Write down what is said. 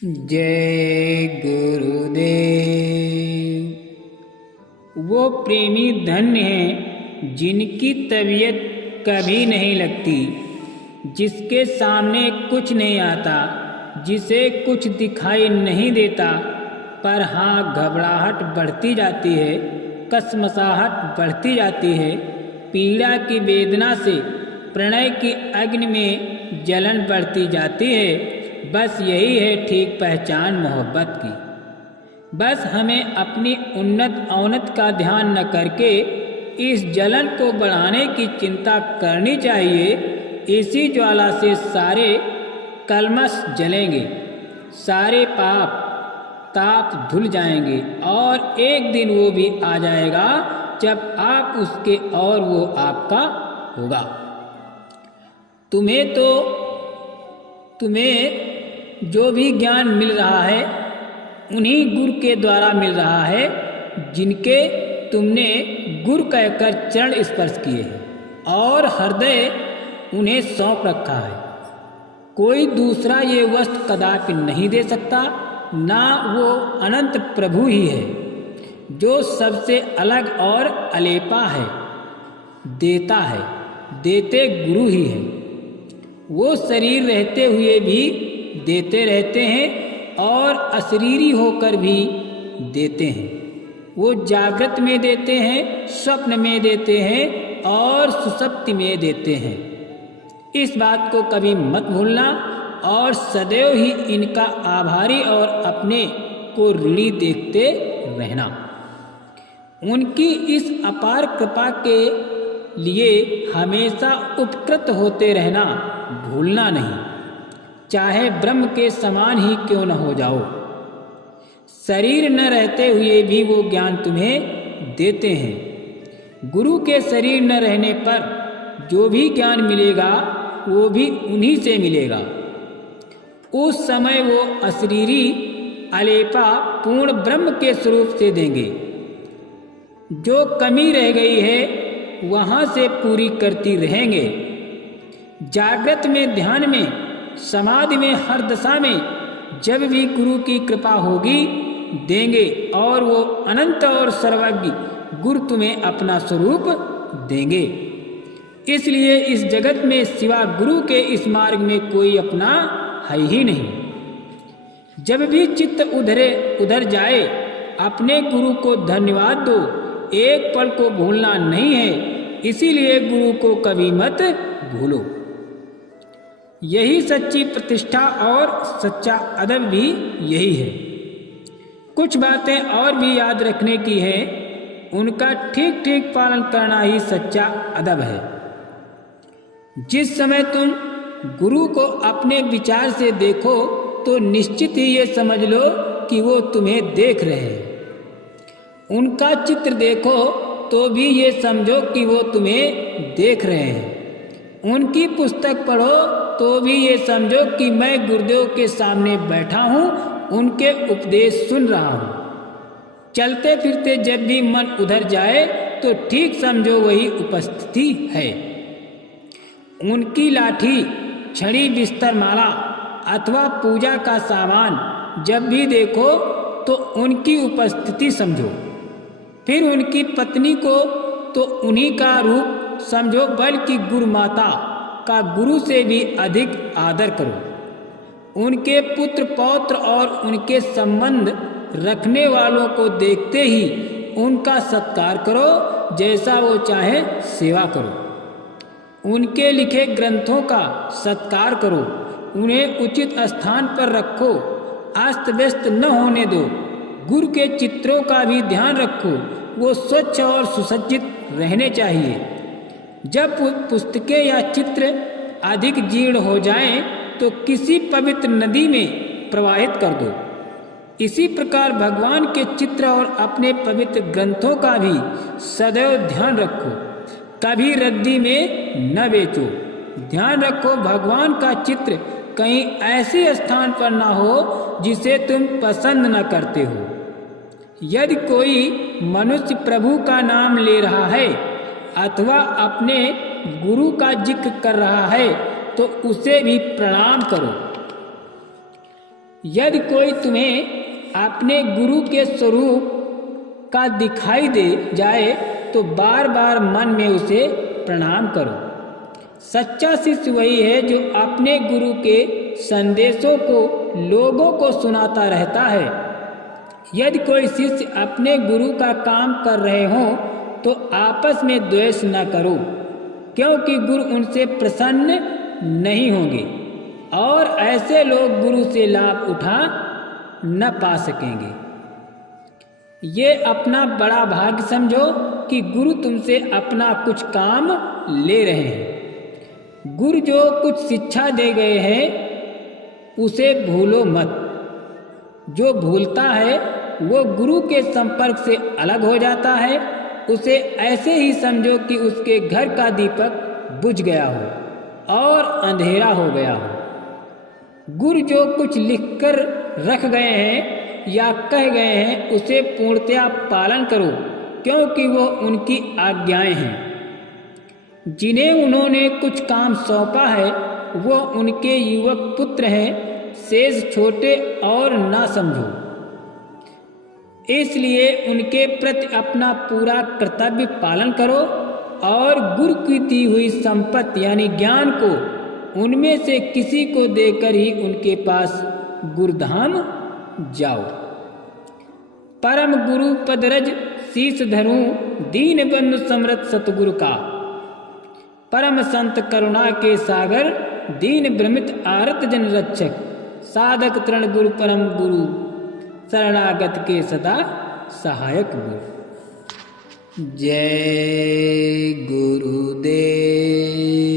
जय गुरुदेव। वो प्रेमी धन्य हैं जिनकी तबीयत कभी नहीं लगती, जिसके सामने कुछ नहीं आता, जिसे कुछ दिखाई नहीं देता, पर हाँ घबराहट बढ़ती जाती है, कसमसाहट बढ़ती जाती है, पीड़ा की वेदना से प्रणय की अग्नि में जलन बढ़ती जाती है। बस यही है ठीक पहचान मोहब्बत की। बस हमें अपनी उन्नत अवनत का ध्यान न करके इस जलन को बढ़ाने की चिंता करनी चाहिए। इसी ज्वाला से सारे कलमश जलेंगे, सारे पाप ताप धुल जाएंगे और एक दिन वो भी आ जाएगा जब आप उसके और वो आपका होगा। तुम्हें जो भी ज्ञान मिल रहा है उन्हीं गुरु के द्वारा मिल रहा है, जिनके तुमने गुरु कहकर चरण स्पर्श किए हैं और हृदय उन्हें सौंप रखा है। कोई दूसरा ये वस्त्र कदापि नहीं दे सकता, ना वो अनंत प्रभु ही है जो सबसे अलग और अलेपा है, देता है, देते गुरु ही है। वो शरीर रहते हुए भी देते रहते हैं और अशरीरी होकर भी देते हैं। वो जागृत में देते हैं, स्वप्न में देते हैं और सुषुप्ति में देते हैं। इस बात को कभी मत भूलना और सदैव ही इनका आभारी और अपने को ऋणी देखते रहना। उनकी इस अपार कृपा के लिए हमेशा उपकृत होते रहना भूलना नहीं, चाहे ब्रह्म के समान ही क्यों न हो जाओ। शरीर न रहते हुए भी वो ज्ञान तुम्हें देते हैं। गुरु के शरीर न रहने पर जो भी ज्ञान मिलेगा वो भी उन्हीं से मिलेगा। उस समय वो अशरीरी अलेपा पूर्ण ब्रह्म के स्वरूप से देंगे। जो कमी रह गई है वहाँ से पूरी करती रहेंगे। जागृत में, ध्यान में, समाधि में, हर दशा में जब भी गुरु की कृपा होगी देंगे और वो अनंत और सर्वज्ञ गुरु तुम्हें अपना स्वरूप देंगे। इसलिए इस जगत में सिवा गुरु के इस मार्ग में कोई अपना है ही नहीं। जब भी चित्त उधर जाए अपने गुरु को धन्यवाद दो, एक पल को भूलना नहीं है। इसीलिए गुरु को कभी मत भूलो। यही सच्ची प्रतिष्ठा और सच्चा अदब भी यही है। कुछ बातें और भी याद रखने की है, उनका ठीक ठीक पालन करना ही सच्चा अदब है। जिस समय तुम गुरु को अपने विचार से देखो तो निश्चित ही ये समझ लो कि वो तुम्हें देख रहे हैं। उनका चित्र देखो तो भी ये समझो कि वो तुम्हें देख रहे हैं। उनकी पुस्तक पढ़ो तो भी ये समझो कि मैं गुरुदेव के सामने बैठा हूँ, उनके उपदेश सुन रहा हूँ। चलते फिरते जब भी मन उधर जाए तो ठीक समझो वही उपस्थिति है। उनकी लाठी, छड़ी, बिस्तर, माला अथवा पूजा का सामान जब भी देखो तो उनकी उपस्थिति समझो। फिर उनकी पत्नी को तो उन्हीं का रूप समझो, बल्कि गुरु माता का गुरु से भी अधिक आदर करो। उनके पुत्र पौत्र और उनके संबंध रखने वालों को देखते ही उनका सत्कार करो, जैसा वो चाहे सेवा करो। उनके लिखे ग्रंथों का सत्कार करो, उन्हें उचित स्थान पर रखो, अस्त व्यस्त न होने दो। गुरु के चित्रों का भी ध्यान रखो, वो स्वच्छ और सुसज्जित रहने चाहिए। जब पुस्तकें या चित्र अधिक जीर्ण हो जाएं तो किसी पवित्र नदी में प्रवाहित कर दो। इसी प्रकार भगवान के चित्र और अपने पवित्र ग्रंथों का भी सदैव ध्यान रखो, कभी रद्दी में न बेचो। ध्यान रखो भगवान का चित्र कहीं ऐसे स्थान पर न हो जिसे तुम पसंद न करते हो। यदि कोई मनुष्य प्रभु का नाम ले रहा है अथवा अपने गुरु का जिक्र कर रहा है तो उसे भी प्रणाम करो। यदि कोई तुम्हें अपने गुरु के स्वरूप का दिखाई दे जाए तो बार बार मन में उसे प्रणाम करो। सच्चा शिष्य वही है जो अपने गुरु के संदेशों को लोगों को सुनाता रहता है। यदि कोई शिष्य अपने गुरु का काम कर रहे हों तो आपस में द्वेष न करो, क्योंकि गुरु उनसे प्रसन्न नहीं होंगे और ऐसे लोग गुरु से लाभ उठा न पा सकेंगे। ये अपना बड़ा भाग्य समझो कि गुरु तुमसे अपना कुछ काम ले रहे हैं। गुरु जो कुछ शिक्षा दे गए हैं उसे भूलो मत। जो भूलता है वो गुरु के संपर्क से अलग हो जाता है। उसे ऐसे ही समझो कि उसके घर का दीपक बुझ गया हो और अंधेरा हो गया हो। गुरु जो कुछ लिखकर रख गए हैं या कह गए हैं उसे पूर्णतया पालन करो, क्योंकि वो उनकी आज्ञाएं हैं। जिन्हें उन्होंने कुछ काम सौंपा है वो उनके युवक पुत्र हैं, शेष छोटे और ना समझो। इसलिए उनके प्रति अपना पूरा कर्तव्य पालन करो और गुरु की दी हुई संपत्ति यानी ज्ञान को उनमें से किसी को देकर ही उनके पास गुरुधाम जाओ। परम गुरु पदरज शीश धरूं, दीन बंधु समरथ सतगुरु का। परम संत करुणा के सागर, दीन भ्रमित आरत जन रक्षक। साधक तृण गुरु परम गुरु, शरणागत के सदा सहायक गुरु। जय गुरुदेव।